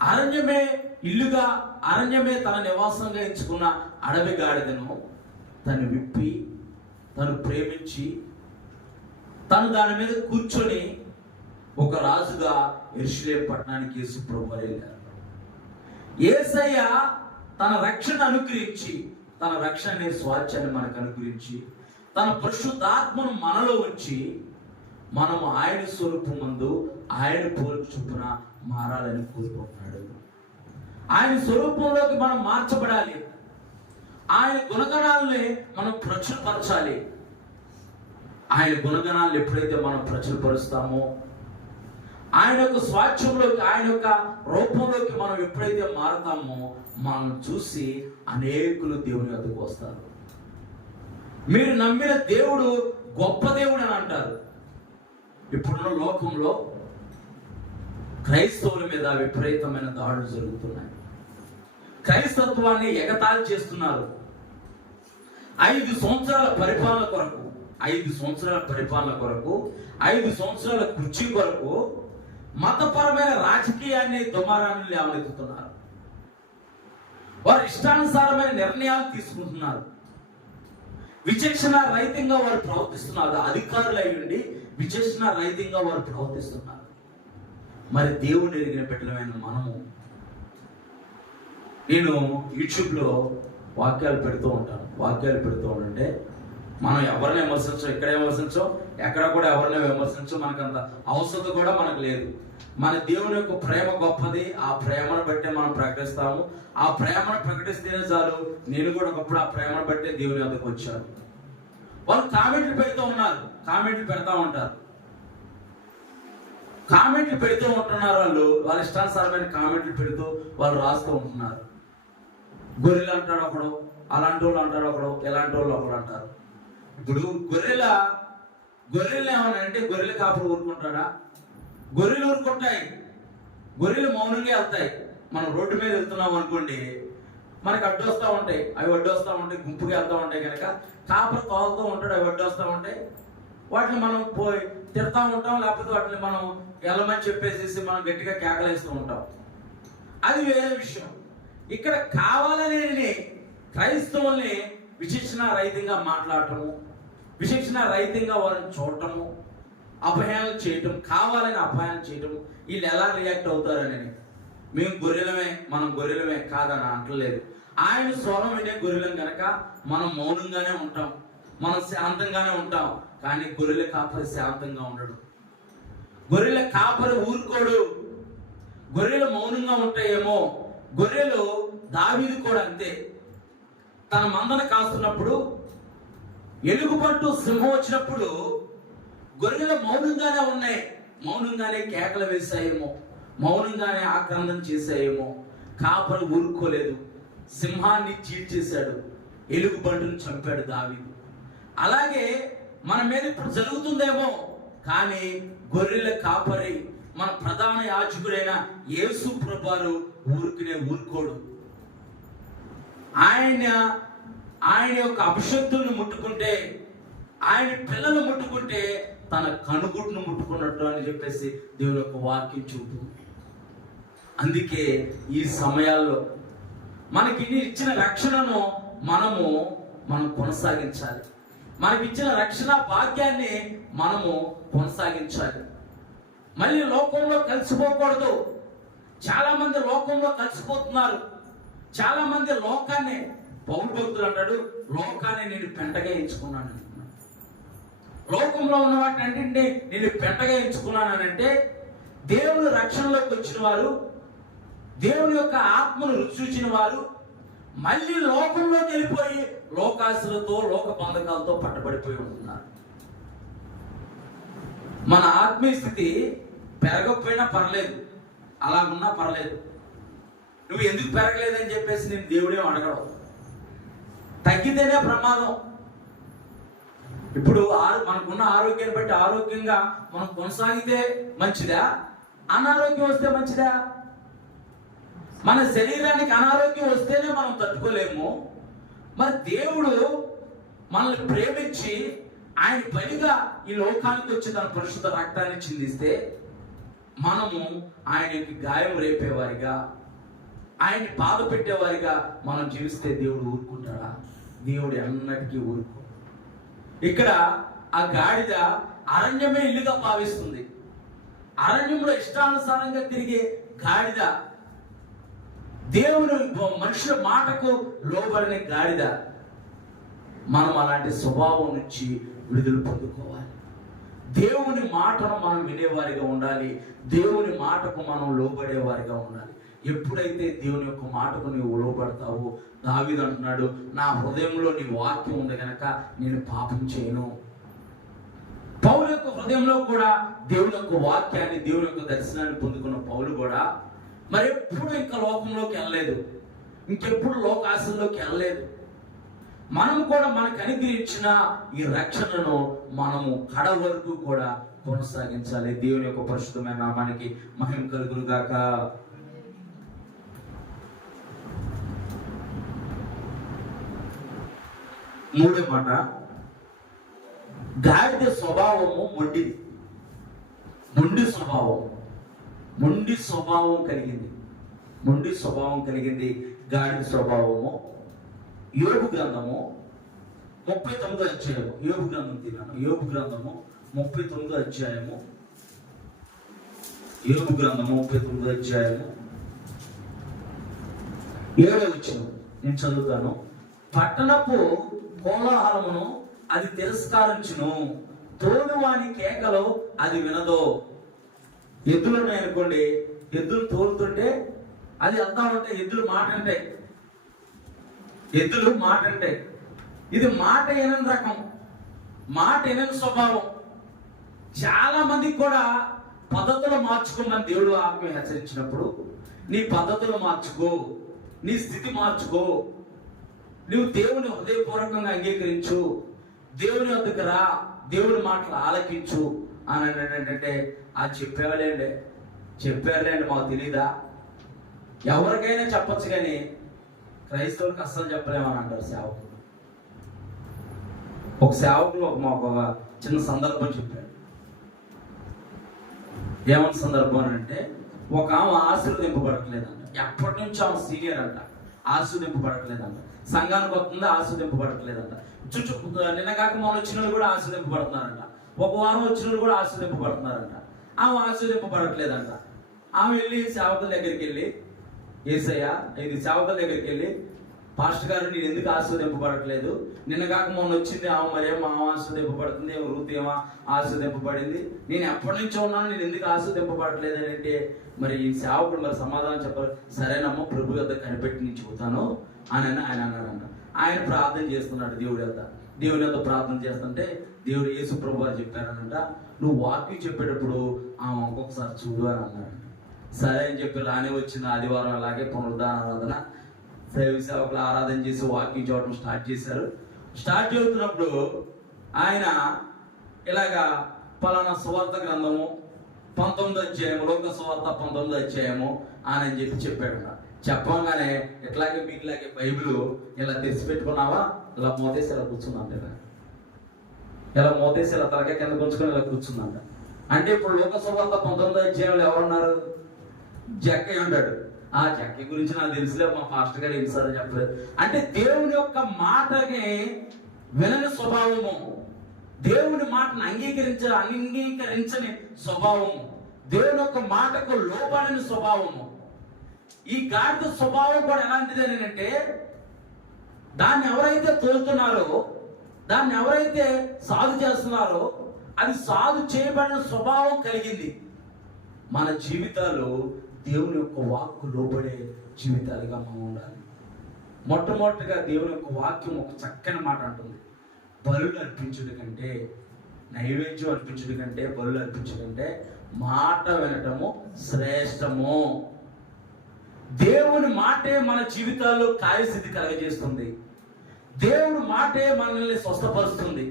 అరణ్యమే ఇల్లుగా, అరణ్యమే తన నివాసంగా ఎంచుకున్న అడవి గాడిదను తను విప్పి, తను ప్రేమించి, తను దాని మీద కూర్చొని ఒక రాజుగా యెరూషలేము పట్టణానికి యేసు ప్రభువు వెళ్ళారు. యేసయ్య తన రక్షణ అనుగ్రహించి, తన రక్షణ అనే స్వాస్థ్యాన్ని మనకు అనుగ్రహించి, తన పరిశుద్ధాత్మను మనలో ఉంచి మనము ఆయన స్వరూపమందు ఆయన పోలిక చొప్పున మారాలని కోరుకుంటున్నాడు. ఆయన స్వరూపంలోకి మనం మార్చబడాలి. ఆయన గుణగణాలని మనం ప్రచురపరచాలి. ఆయన గుణగణాలను ఎప్పుడైతే మనం ప్రచురపరుస్తామో, ఆయన యొక్క స్వాస్థ్యంలోకి, ఆయన యొక్క రూపంలోకి మనం ఎప్పుడైతే మారుతామో, మనం చూసి అనేకులు దేవుని వద్దకు వస్తారు. మీరు నమ్మిన దేవుడు గొప్ప దేవుడు అని అంటారు. ఇప్పుడున్న లోకంలో క్రైస్తవుల మీద విపరీతమైన దాడులు జరుగుతున్నాయి. క్రైస్తత్వాన్ని ఎగతాళి చేస్తున్నారు. 5 సంవత్సరాల పరిపాలన కొరకు, 5 సంవత్సరాల పరిపాలన కొరకు, 5 సంవత్సరాల కుర్చీ కొరకు మతపరమైన రాజకీయాన్ని దుమారాన్ని లేవనెత్తుతున్నారు. వారు ఇష్టానుసారమైన నిర్ణయాలు తీసుకుంటున్నారు. విచక్షణ రహితంగా వారు ప్రవర్తిస్తున్నారు. అధికారులు అయ్యండి విచక్షణ రహితంగా వారు ప్రవర్తిస్తున్నారు. మరి దేవుడిని ఎరిగిన బిడ్డలమైన మనము, నేను యూట్యూబ్లో వాక్యాలు పెడుతూ ఉంటే మనం ఎవరిని విమర్శించం, ఇక్కడ విమర్శించం, ఎక్కడ కూడా ఎవరిని విమర్శించం. మనకంత అవసరం కూడా మనకు లేదు. మన దేవుని యొక్క ప్రేమ గొప్పది. ఆ ప్రేమను బట్టే మనం ప్రకటిస్తాము. ఆ ప్రేమను ప్రకటిస్తేనే చాలు. నేను కూడా ఒకప్పుడు ఆ ప్రేమను బట్టే దేవుని వద్దకు వచ్చాను. వాళ్ళు కామెంట్లు పెడుతూ ఉన్నారు, కామెంట్లు పెడతా ఉంటారు, కామెంట్లు పెడుతూ ఉంటున్నారు. వాళ్ళ ఇష్టానుసారమైన కామెంట్లు పెడుతూ వాళ్ళు రాస్తూ ఉంటున్నారు. గొర్రెలు అంటాడు ఒకడు, అలాంటి వాళ్ళు అంటాడు ఒకడు, ఎలాంటి వాళ్ళు ఒకడు అంటారు. ఇప్పుడు గొర్రెలు ఏమన్నాయంటే, గొర్రెల కాపులు ఊరుకుంటాడా? గొర్రెలు ఊరుకుంటాయి, గొర్రెలు మౌనంగా వెళ్తాయి. మనం రోడ్డు మీద వెళ్తున్నాం అనుకోండి, మనకి అడ్డొస్తూ ఉంటాయి, అవి అడ్డొస్తూ ఉంటాయి, గుంపుగా వెళ్తూ ఉంటాయి. కనుక కాపలు తోలుతూ ఉంటాడు, అవి అడ్డొస్తూ ఉంటాయి. వాటిని మనం పోయి తిడతా ఉంటాం, లేకపోతే వాటిని మనం వెళ్ళమని చెప్పేసి మనం గట్టిగా కేకలేస్తూ ఉంటాం. అది వేరే విషయం. ఇక్కడ కావాలని క్రైస్తవుల్ని విచక్షణ రహితంగా మాట్లాడటము, విచక్షణ రహితంగా వారిని చూడటము, అపహేళన చేయటం, కావాలని అపహేళన చేయటం. వీళ్ళు ఎలా రియాక్ట్ అవుతారని, మేము మనం గొర్రెలమే కాదని అంటలేదు. ఆయన స్వరం వినే గొర్రెలం కనుక మనం మౌనంగానే ఉంటాం, మనం శాంతంగానే ఉంటాం. కానీ గొర్రెల కాపరి శాంతంగా ఉండడు, గొర్రెల కాపరి ఊరుకోడు. గొర్రెలు మౌనంగా ఉంటాయేమో. గొర్రెలు, దావీదు కూడా అంతే. తన మందను కాస్తున్నప్పుడు ఎలుగుబంటు సింహం వచ్చినప్పుడు గొర్రెలు మౌనంగానే ఉన్నాయి, మౌనంగానే కేకలు వేశాయేమో, మౌనంగానే ఆక్రందన చేశాయేమో. కాపరి ఊరుకోలేదు, సింహాన్ని చీల్చేశాడు, ఎలుగుబంటును చంపాడు దావీదు. అలాగే మన మీద ఇప్పుడు జరుగుతుందేమో, కానీ గొర్రెల కాపరి మన ప్రధాన యాజకుడైన యేసు ప్రభువారు ఊరుకోడు. ఆయన యొక్క అభిషక్తులను ముట్టుకుంటే, ఆయన పిల్లలు ముట్టుకుంటే తన కనుగుడ్ను ముట్టుకున్నట్టు అని చెప్పేసి దేవుని యొక్క వాక్యం చూపు. అందుకే ఈ సమయాల్లో మనకి ఇచ్చిన రక్షణను మనం కొనసాగించాలి. మనకిచ్చిన రక్షణ భాగ్యాన్ని మనము కొనసాగించాలి. మళ్ళీ లోకంలో కలిసిపోకూడదు. చాలా మంది లోకంలో కలిసిపోతున్నారు. చాలా మంది లోకాన్ని, పౌలు భక్తులు అంటాడు, లోకాన్ని నేను పెంటగా ఎంచుకున్నాను అంటున్నాడు. లోకంలో ఉన్న వాటిని అంటే నేను పెంటగా ఎంచుకున్నానంటే, దేవుని రక్షణలోకి వచ్చిన వారు, దేవుని యొక్క ఆత్మను రుచి చూచిన వారు మళ్ళీ లోకంలోకి వెళ్ళిపోయి లోకాశలతో, లోక బంధకాలతో పట్టబడిపోయి ఉంటున్నారు. మన ఆత్మీయ స్థితి పెరగకపోయినా పర్లేదు, అలా ఉన్నా పర్లేదు. నువ్వు ఎందుకు పెరగలేదని చెప్పేసి నేను దేవుడేం అడగడం. తగ్గితేనే ప్రమాదం. ఇప్పుడు మనకున్న ఆరోగ్యాన్ని బట్టి ఆరోగ్యంగా మనం కొనసాగితే మంచిదా, అనారోగ్యం వస్తే మంచిదా? మన శరీరానికి అనారోగ్యం వస్తేనే మనం తట్టుకోలేము. మరి దేవుడు మనల్ని ప్రేమించి ఆయన పనిగా ఈ లోకానికి వచ్చి తన పరిశుద్ధ రక్తాన్ని చిందిస్తే మనము ఆయనకి గాయం రేపేవారిగా, ఆయన్ని బాధ పెట్టేవారిగా మనం జీవిస్తే దేవుడు ఊరుకుంటాడా? దేవుడు ఎన్నటికీ ఊరుకో. ఇక్కడ ఆ గాడిద అరణ్యమే ఇల్లుగా భావిస్తుంది. అరణ్యంలో ఇష్టానుసారంగా తిరిగే గాడిద, దేవుని మనుషుల మాటకు లోబడిన గాడిద. మనం అలాంటి స్వభావం నుంచి విడుదల పొందుకోవాలి. దేవుని మాటను మనం వినేవారిగా ఉండాలి. దేవుని మాటకు మనం లోబడేవారిగా ఉండాలి. ఎప్పుడైతే దేవుని యొక్క మాటకు నీవు లోబడతావో, దావీదు అంటున్నాడు, నా హృదయంలో నీ వాక్యం ఉంది కనుక నేను పాపం చేయను. పౌలు యొక్క హృదయంలో కూడా దేవుని యొక్క వాక్యాన్ని, దేవుని యొక్క దర్శనాన్ని పొందుకున్న పౌలు కూడా మరి ఎప్పుడు ఇంకా లోకంలోకి వెళ్ళలేదు, ఇంకెప్పుడు లోకాశల్లోకి వెళ్ళలేదు. మనం కూడా మనకు అనుగ్రహించిన ఈ రక్షణను మనము కడ వరకు కూడా కొనసాగించాలి. దేవుని యొక్క పరిశుద్ధమైన నామానికి మహిమ కలుగును గాక. మూడో మాట, గాడిద స్వభావము మొండిది. మొండి స్వభావం కలిగింది గాడిద స్వభావము. యోబు గ్రంథము 39వ అధ్యాయము, యోబు గ్రంథం తిన్నాను, యోబు గ్రంథము 39వ అధ్యాయము, యోబు గ్రంథము 39వ అధ్యాయము 7వ వచనం నేను చదువుతాను. పట్టణపు కోలాహలమును అది తిరస్కరించును, తోలువాని కేకలో అది వినదో. ఎద్దులు ఉన్నాయి అనుకోండి, ఎద్దులు తోలుతుంటే అది అంతా ఉంటాయి, ఎద్దులు మాట అంటాయి. ఇది మాట వినని రకం, మాట వినని స్వభావం. చాలా మందికి కూడా పద్ధతులు మార్చుకోమని దేవుడు ఆత్మ హెచ్చరించినప్పుడు, నీ పద్ధతులు మార్చుకో, నీ స్థితి మార్చుకో, నువ్వు దేవుని హృదయపూర్వకంగా అంగీకరించు, దేవుని వద్దకు రా, దేవుని మాటలు ఆలకించు అని అంటే అది చెప్పారులేండి మాకు తెలీదా? ఎవరికైనా చెప్పచ్చు, కానీ క్రైస్తవులకు అస్సలు చెప్పలేమని అంటారు సేవకులు. ఒక సేవకులు మాకు ఒక చిన్న సందర్భం చెప్పాడు. ఏమన్నా సందర్భం అంటే, ఒక ఆమె ఆశీర్వదింపబడట్లేదంట. ఎప్పటి నుంచి ఆమె సీనియర్ అంట, ఆశీర్వదింపబడట్లేదంట. సంఘానికి వస్తుంది, ఆశీర్వదింపబడట్లేదంట. చుట్టూ నిన్నగాక మొన్న వచ్చిన వాళ్ళు కూడా ఆశీర్వదింపబడుతున్నారంట. ఒక వారం వచ్చిన వాళ్ళు కూడా ఆశీర్వదింపబడుతున్నారంట. ఆమె ఆశీర్వదింపబడట్లేదంట. ఆమె వెళ్ళి సేవకుల దగ్గరికి వెళ్ళి, సేవకుల దగ్గరికి వెళ్ళి, పాస్టర్ గారు నేను ఎందుకు ఆశీర్వదింపబడట్లేదు? నిన్నగాక మొన్న వచ్చింది ఆమె, మరేమో ఆమె ఆశీర్వదింపబడుతుంది, వృత్తి ఏమో ఆశీర్వదింపబడింది, నేను ఎప్పటి నుంచో ఉన్నాను, నేను ఎందుకు ఆశీర్వదింపబడట్లేదు అని అంటే, మరి ఈ సేవకుడు మరి సమాధానం చెప్పాలి. సరేనమ్మా, ప్రభు యొద్ద కనిపెట్టి నేను చెబుతాను అని ఆయన అన్నాడంట. ఆయన ప్రార్థన చేస్తున్నాడు దేవుడి యొద్ద. దేవుని యొక్క ప్రార్థన చేస్తుంటే దేవుడు యేసు ప్రభు వారు చెప్పారనంట, నువ్వు వాక్యం చెప్పేటప్పుడు ఆమె ఒక్కొక్కసారి చూడు అని అన్నాడు. సరే అని చెప్పి రాని వచ్చిన ఆదివారం అలాగే పునరుద్ధాన ఆరాధన సేవకులు ఆరాధన చేసి వాక్యం చూడటం స్టార్ట్ చేశారు. స్టార్ట్ చేస్తున్నప్పుడు ఆయన ఇలాగా పలానా సువార్త గ్రంథము 19వ అధ్యాయము, లోక సువార్త 19వ అధ్యాయము అని చెప్పి చెప్పాడు. చెప్పగానే ఎట్లాగే మీకులాగే బైబిల్ ఇలా తెచ్చి పెట్టుకున్నావా, ఇలా మోతేసి ఇలా కూర్చున్నాను, ఇలా మోతేసి ఇలా తలకే కింద కూర్చుకొని ఇలా కూర్చున్నాంట. అంటే ఇప్పుడు లోక సువార్త 19వ అధ్యాయంలో ఎవరున్నారు? జక్కయ్య ఉంటాడు. ఆ జక్కయ్య గురించి నాకు తెలుసులే, మా పాస్టర్ గారు ఎన్నిసార్లు చెప్పలేదు. అంటే దేవుని యొక్క మాటని వినని స్వభావము, దేవుని మాటను అంగీకరించని స్వభావము, దేవుని యొక్క మాటకు లోబడిన స్వభావము. ఈ గాడిద స్వభావం కూడా ఎలాంటిది అని అంటే, దాన్ని ఎవరైతే తోలుతున్నారో, దాన్ని ఎవరైతే సాధు చేస్తున్నారో, అది సాధు చేయబడిన స్వభావం కలిగింది. మన జీవితాలు దేవుని యొక్క వాక్కు లోబడే జీవితాలుగా మనం ఉండాలి. మొట్టమొదటిగా దేవుని యొక్క వాక్యం ఒక చక్కని మాట అంటుంది, బలులు అర్పించుడి కంటే, నైవేద్యం అర్పించుడి కంటే, బలులు అర్పించుడి కంటే మాట వినటము శ్రేష్టము. దేవుని మాటే మన జీవితాల్లో కార్యసిద్ధి కలగజేస్తుంది. దేవుని మాటే మనల్ని స్వస్థపరుస్తుంది.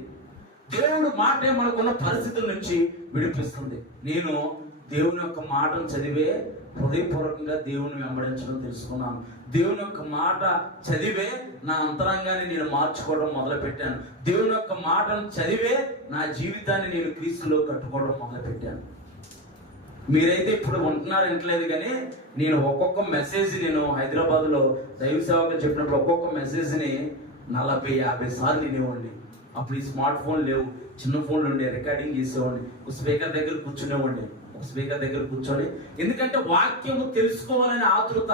దేవుని మాటే మనకున్న పరిస్థితుల నుంచి విడిపిస్తుంది. నేను దేవుని యొక్క మాటను చదివే హృదయపూర్వకంగా దేవుని వెంబడించడం తెలుసుకున్నాను. దేవుని యొక్క మాట చదివే నా అంతరంగాన్ని నేను మార్చుకోవడం మొదలు పెట్టాను. దేవుని యొక్క మాటను చదివే నా జీవితాన్ని నేను క్రీస్తులో కట్టుకోవడం మొదలు పెట్టాను. మీరైతే ఇప్పుడు ఉంటున్నారు వింటలేదు, కానీ నేను ఒక్కొక్క మెసేజ్ నేను హైదరాబాద్లో దైవ సేవకులు చెప్పినప్పుడు ఒక్కొక్క మెసేజ్ని 40-50 సార్లు వినేవాడిని. అప్పుడు ఈ స్మార్ట్ ఫోన్ లేవు, చిన్న ఫోన్లు ఉండే, రికార్డింగ్ చేసేవాడిని. ఒక స్పీకర్ దగ్గర కూర్చునేవాడిని, ఒక స్పీకర్ దగ్గర కూర్చొని, ఎందుకంటే వాక్యము తెలుసుకోవాలనే ఆతృత,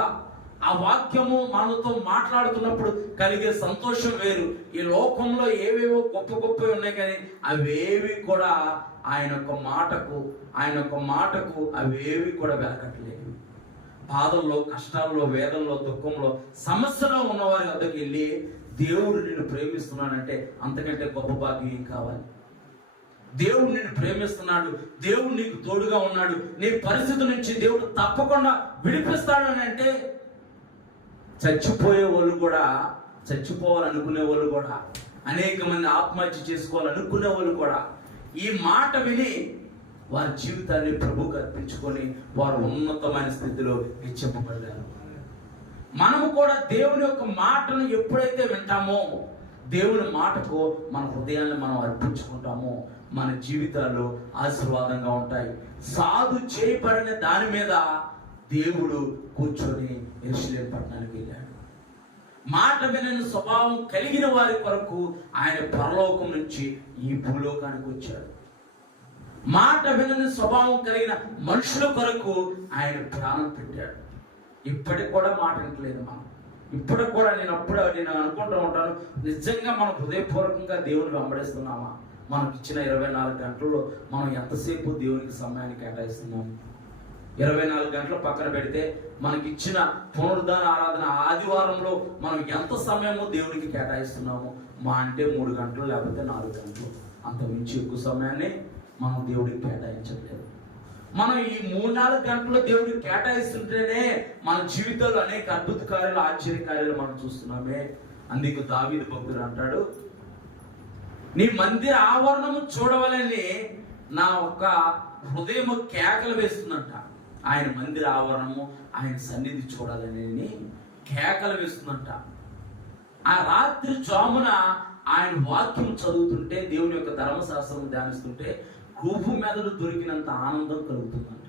ఆ వాక్యము మనతో మాట్లాడుతున్నప్పుడు కలిగే సంతోషం వేరు. ఈ లోకంలో ఏవేవో గొప్ప ఉన్నాయి, కానీ అవేవి కూడా ఆయన యొక్క మాటకు అవేవి కూడా వెలకట్టలేదు. బాధల్లో, కష్టాల్లో, వేదనలో, దుఃఖంలో, సమస్యలో ఉన్నవారి వద్దకు వెళ్ళి దేవుడు నిన్ను ప్రేమిస్తున్నాడంటే అంతకంటే గొప్ప భాగ్యం ఏం కావాలి? దేవుడు నిన్ను ప్రేమిస్తున్నాడు, దేవుడు నీకు తోడుగా ఉన్నాడు, నీ పరిస్థితి నుంచి దేవుడు తప్పకుండా విడిపిస్తాడు అని అంటే, చచ్చిపోయే వాళ్ళు కూడా, చచ్చిపోవాలనుకునే వాళ్ళు కూడా, అనేక మంది ఆత్మహత్య చేసుకోవాలనుకునే వాళ్ళు కూడా ఈ మాట విని వారి జీవితాన్ని ప్రభువుకు అర్పించుకొని వారు ఉన్నతమైన స్థితిలో హెచ్చింపబడ్డారు. మనము కూడా దేవుని యొక్క మాటను ఎప్పుడైతే వింటామో, దేవుని మాటకు మన హృదయాన్ని మనం అర్పించుకుంటామో, మన జీవితాలు ఆశీర్వాదంగా ఉంటాయి. సాధు చేయబడిన దాని మీద దేవుడు కూర్చొని యెరూషలేము పట్టణానికి వెళ్ళాడు. మాట వినని స్వభావం కలిగిన వారి కొరకు ఆయన పరలోకం నుంచి ఈ భూలోకానికి వచ్చాడు. మాట వినని స్వభావం కలిగిన మనుషుల కొరకు ఆయన ప్రాణం పెట్టాడు. ఇప్పటికి కూడా మాట వినట్లేదు మనం. ఇప్పటికి కూడా నేను అనుకుంటూ ఉంటాను, నిజంగా మనం హృదయపూర్వకంగా దేవుని వెంబడిస్తున్నామా? మనకి ఇచ్చిన 24 గంటల్లో మనం ఎంతసేపు దేవునికి సమయాన్ని కేటాయిస్తున్నాము? 24 గంటలు పక్కన పెడితే మనకి ఇచ్చిన పునరుద్ధాన ఆరాధన ఆదివారంలో మనం ఎంత సమయమో దేవునికి కేటాయిస్తున్నాము? మా అంటే 3 గంటలు లేకపోతే 4 గంటలు, అంత మించి ఎక్కువ సమయాన్ని మనం దేవుడికి కేటాయించట్లేదు. మనం ఈ 3-4 గంటలు దేవుడికి కేటాయిస్తుంటేనే మన జీవితంలో అనేక అద్భుత కార్యాలు, ఆశ్చర్య కార్యాలు మనం చూస్తున్నామే. అందుకు దావీదు భక్తుడు అంటాడు, నీ మందిర ఆవరణము చూడవలని నా ఒక హృదయము కేకలు వేస్తుందంట. ఆయన మందిర ఆవరణము, ఆయన సన్నిధి చూడాలని కేకలు వేస్తుందంట. ఆ రాత్రి జామున ఆయన వాక్యం చదువుతుంటే, దేవుని యొక్క ధర్మశాస్త్రం ధ్యానిస్తుంటే రూపు మెదడు దొరికినంత ఆనందం కలుగుతుందంట.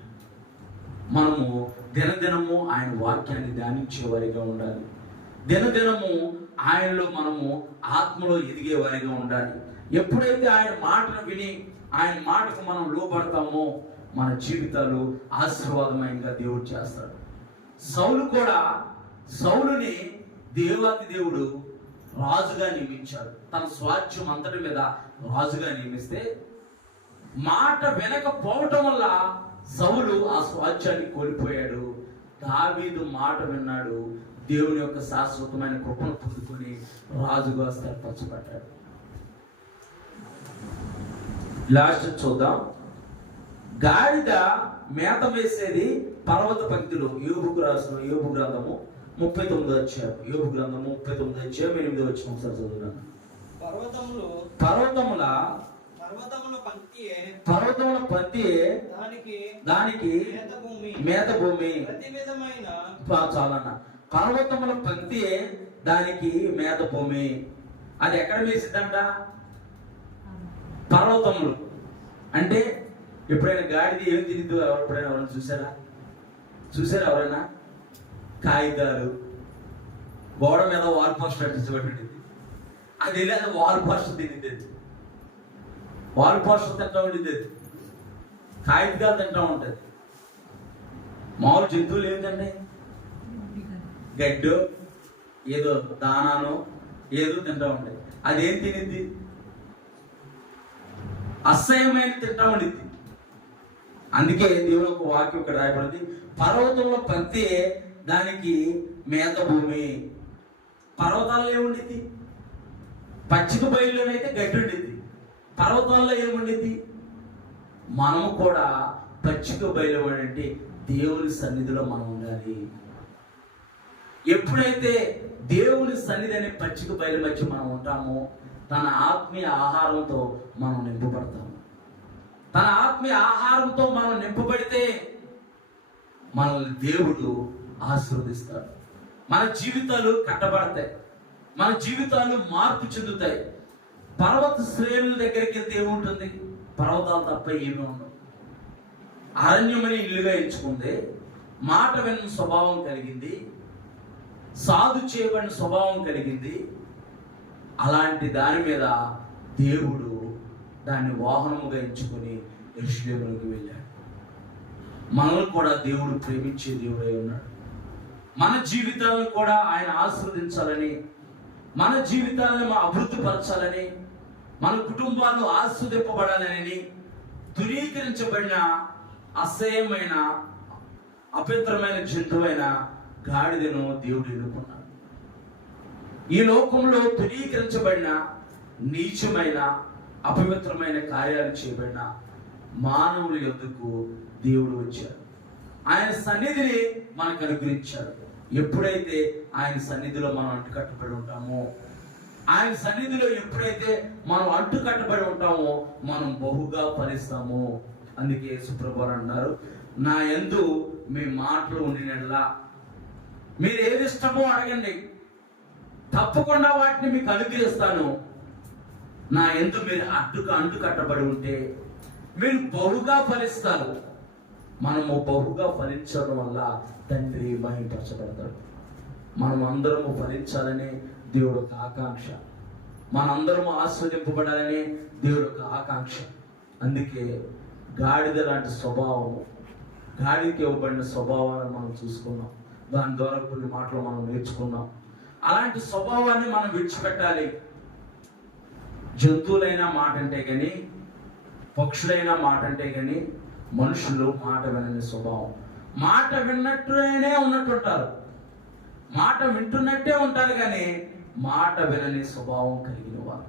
మనము దినదినము ఆయన వాక్యాన్ని ధ్యానించేవారిగా ఉండాలి. దినదినము ఆయనలో మనము ఆత్మలో ఎదిగేవారిగా ఉండాలి. ఎప్పుడైతే ఆయన మాటను విని ఆయన మాటకు మనం లోబడతామో మన జీవితాలు ఆశీర్వాదమయంగా దేవుడు చేస్తాడు. సౌలుని దేవాది దేవుడు రాజుగా నియమించాడు. తన స్వాస్థ్యం అంతటి మీద రాజుగా నియమిస్తే, మాట వినకపోవటం వల్ల సౌలు ఆ స్వాస్థ్యాన్ని కోల్పోయాడు. దావీదు మాట విన్నాడు, దేవుని యొక్క శాశ్వతమైన కృపను పొందుకొని రాజుగా స్థిరపరచబడ్డాడు. లాస్ట్ చూద్దాం. గాడిద మేత వేసేది పర్వత పంక్తిలో. యోబుకు రాసిన యోబు గ్రంథము 39 అధ్యాయం. యోబు గ్రంథము 39 అధ్యాయం 8 వచ్చిన ఒకసారి చదువుతాను. పర్వతముల పంక్తియే దానికి మేత భూమి. చాలన్న. పర్వతముల పంక్తియే దానికి మేత భూమి. అది ఎక్కడ వేసిద్దంట? పర్వతములు. అంటే ఎప్పుడైనా గాడిది ఏం తిరిగిద్దు ఎప్పుడైనా ఎవరైనా చూసారా ఎవరైనా? కాగితాలు, గోడ మీద వాల్ పోస్టర్ అంటించబడింది. అది వెళ్ళి వాల్ పోస్టర్ తింది. వాల్ పోస్టర్ తింటా ఉండింది. కాగితాలు తింటా ఉంటుంది. మామూలు జంతువులు ఏంటండి? గడ్డు ఏదో దానాను ఏదో తింటా ఉంటాయి. అదేం తినిద్ది? అసహ్యమైన తింటా ఉండిద్ది. అందుకే దేవుడు ఒక వాక్యం ఇక్కడ రాయబడింది, పర్వతంలో పంక్తి దానికి మేత భూమి. పర్వతాల్లో ఏముండిద్ది? పచ్చిక బయలులోనైతే గడ్డి ఉండిద్ది. పర్వతాల్లో ఏముండిద్ది? మనము కూడా పచ్చిక బయలు అంటే దేవుని సన్నిధిలో మనం ఉండాలి. ఎప్పుడైతే దేవుని సన్నిధి అనే పచ్చిక బయలు మధ్య మనం ఉంటామో తన ఆత్మీయ ఆహారంతో మనం నింపబడతాము. తన ఆత్మీయ ఆహారంతో మనం నింపబడితే మనల్ని దేవుడు ఆశీర్వదిస్తాడు. మన జీవితాలు కట్టబడతాయి. మన జీవితాలు మార్పు చెందుతాయి. పర్వత శ్రేణుల దగ్గరికి వెళ్తే ఏముంటుంది? పర్వతాలు తప్ప ఏమీ ఉండవు. అరణ్యమని ఇల్లుగా ఎంచుకుంది. మాట విన్న స్వభావం కలిగింది. సాధు చేయబడిన స్వభావం కలిగింది. అలాంటి దాని మీద దేవుడు దాన్ని వాహనముగా ఎంచుకొని యెరూషలేములోకి వెళ్ళాడు. మనల్ని కూడా దేవుడు ప్రేమించే దేవుడై ఉన్నాడు. మన జీవితాలను కూడా ఆయన ఆశీర్వదించాలని, మన జీవితాలను అభివృద్ధి పరచాలని, మన కుటుంబాలు ఆశీర్వదింపబడాలని ధృవీకరించబడిన అసహ్యమైన అపవిత్రమైన జంతువైన గాడిదను దేవుడు ఎన్నుకున్నాడు. ఈ లోకంలో ధృవీకరించబడిన నీచమైన అపవిత్రమైన కార్యాలు చేయబడిన మానవుల యొద్దకు దేవుడు వచ్చాడు. ఆయన సన్నిధిని మనకు అనుగ్రహించాడు. ఎప్పుడైతే ఆయన సన్నిధిలో మనం అంటుకట్టబడి ఉంటామో, ఆయన సన్నిధిలో ఎప్పుడైతే మనం అంటుకట్టబడి ఉంటామో మనం బహుగా ఫలిస్తాము. అందుకే యేసుప్రభువు అన్నారు, నా యందు మీ మాటలు ఉండినట్లా మీరు ఏది ఇష్టమో అడగండి, తప్పకుండా వాటిని మీకు అనుగ్రహిస్తాను. నా యందు మీరు అంటు కట్టబడి ఉంటే మీరు బహుగా ఫలిస్తారు. మనము బహుగా ఫలించడం వల్ల తండ్రి మహిమపరచబడతాడు. మనం అందరము ఫలించాలని దేవుడు ఒక ఆకాంక్ష. మనందరము ఆస్వాదింపబడాలని దేవుడు ఒక ఆకాంక్ష. అందుకే గాడిద లాంటి స్వభావం, గాడికి ఇవ్వబడిన స్వభావాన్ని మనం చూసుకున్నాం. దాని ద్వారా కొన్ని మాటలు మనం నేర్చుకున్నాం. అలాంటి స్వభావాన్ని మనం విడిచిపెట్టాలి. జంతువులైనా మాట అంటే కానీ, పక్షులైనా మాట అంటే కానీ, మనుషులు మాట వినని స్వభావం. మాట విన్నట్టునే ఉన్నట్టుంటారు, మాట వింటున్నట్టే ఉంటారు, కానీ మాట వినని స్వభావం కలిగిన వారు.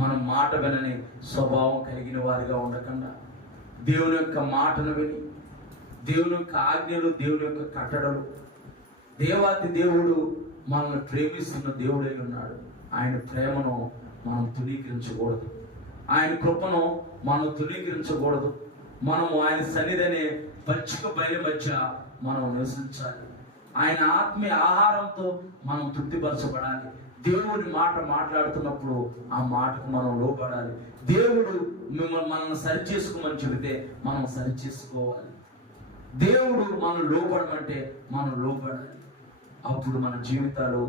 మనం మాట వినని స్వభావం కలిగిన వారిగా ఉండకుండా దేవుని యొక్క మాటను విని, దేవుని యొక్క ఆజ్ఞలు, దేవుని యొక్క కట్టడలు, దేవాతి దేవుడు మనల్ని ప్రేమిస్తున్న దేవుడై ఉన్నాడు. ఆయన ప్రేమను మనం తునీకరించకూడదు. ఆయన కృపను మనం తునీకరించకూడదు. మనము ఆయన సన్నిధిని పచ్చిక బయలు మధ్య మనం నివసించాలి. ఆయన ఆత్మీయ ఆహారంతో మనం తృప్తిపరచబడాలి. దేవుడి మాట మాట్లాడుతున్నప్పుడు ఆ మాటకు మనం లోబడాలి. దేవుడు మనల్ని సరి చేసుకోమని చెబితే మనం సరి చేసుకోవాలి. దేవుడు మనం లోబడమంటే మనం లోబడాలి. అప్పుడు మన జీవితాలు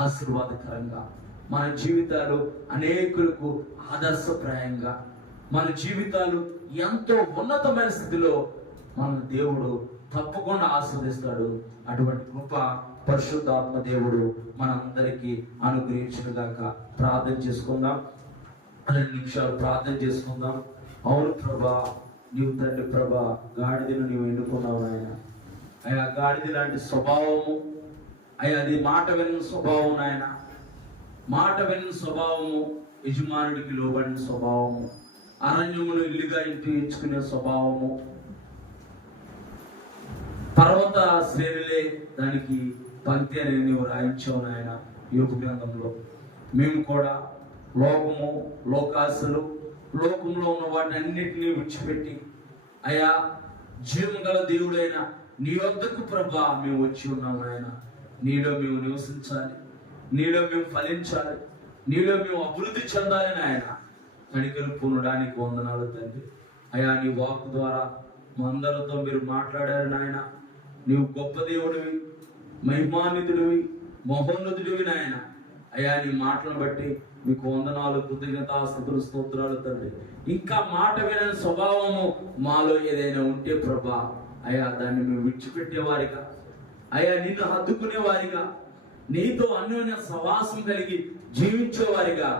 ఆశీర్వాదకరంగా, మన జీవితాలు అనేకులకు ఆదర్శప్రాయంగా, మన జీవితాలు ఎంతో ఉన్నతమైన స్థితిలో మన దేవుడు తప్పకుండా ఆస్వాదిస్తాడు. అటువంటి కృప పరిశుద్ధాత్మ దేవుడు మనందరికీ అనుగ్రహించుగాక. ప్రార్థన చేసుకుందాం. 2 నిమిషాలు ప్రార్థన చేసుకుందాం. అవును ప్రభా, నీవు తండ్రి ప్రభా, గాడిదను నీవు ఎన్నుకున్నావు నాయన. అయ్యా, గాడిద లాంటి స్వభావము అయ్యా, అది మాట విన్న స్వభావం నాయన. మాట విన్న స్వభావము, యజమానుడికి లోబడిన స్వభావము, అరణ్యమును ఇల్లుగా ఎంచుకునే స్వభావము, పర్వత శ్రేణులే దానికి పంక్తి అని నీవు రాయించావు నాయన యోగ గ్రంథంలో. మేము కూడా లోకము, లోకాశలు, లోకంలో ఉన్న వాటిని అన్నిటినీ విడిచిపెట్టి అయా జీవము గల దేవుడైన నీ వద్దకు ప్రభా మేము వచ్చి ఉన్నాం నాయన. నీలో మేము నివసించాలి, నీలో మేము ఫలించాలి, నీలో మేము అభివృద్ధి చెందాలి నాయన. కనికలు పొందడానికి వందనాలు తండ్రి. అయా నీ వాక్ ద్వారా మా అందరితో మీరు మాట్లాడారు నాయన. నీవు గొప్ప దేవుడివి, మహిమాన్వితుడివి, మహోన్నతుడివి నాయన. అయా నీ మాటలను బట్టి మీకు వందనాలు, కృతజ్ఞతాస్తుతులు, స్తోత్రాలు తండ్రి. ఇంకా మాట వినని స్వభావము మాలో ఏదైనా ఉంటే ప్రభా అయా దాన్ని మేము విడిచిపెట్టేవారిగా, అయా నిన్ను హత్తుకునేవారిగా, నీతో అన్యోన్య సవాసం కలిగి జీవించేవారిగా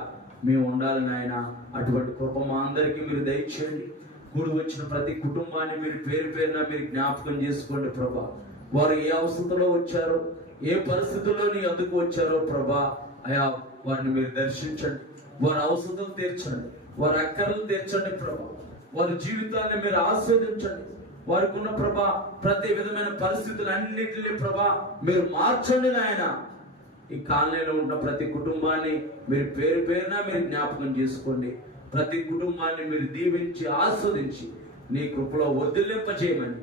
మేము ఉండాలి నాయన. అటువంటి కృప మా అందరికీ మీరు దయచేయండి. కూడి వచ్చిన ప్రతి కుటుంబాన్ని మీరు పేరు పేరున మీరు జ్ఞాపకం చేసుకోండి ప్రభా. వారు ఏ అవస్థలో వచ్చారో, ఏ పరిస్థితుల్లో నీ అందుకు వచ్చారో ప్రభా అయా వారిని మీరు దర్శించండి, వారి అవసరం తీర్చండి, వారి అక్కర్లు తీర్చండి ప్రభా. వారి జీవితాన్ని మీరు ఆస్వాదించండి. వారికి ఉన్న ప్రభా ప్రతి విధమైన పరిస్థితులన్నింటినీ ప్రభా మీరు మార్చండి నాయన. ఈ కాలనీలో ఉన్న ప్రతి కుటుంబాన్ని మీరు పేరు పేరున మీరు జ్ఞాపకం చేసుకోండి. ప్రతి కుటుంబాన్ని మీరు దీవించి ఆస్వాదించి నీ కృపలో వదిలింపజేయమని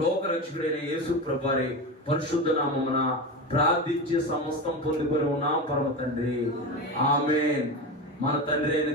లోకరక్షకుడైన యేసు ప్రభువారి పరిశుద్ధ నామమున ప్రార్థించి సమస్తం పొందుకొని ఉన్నాం పరమ తండ్రి. ఆమేన్. మన తండ్రి అయిన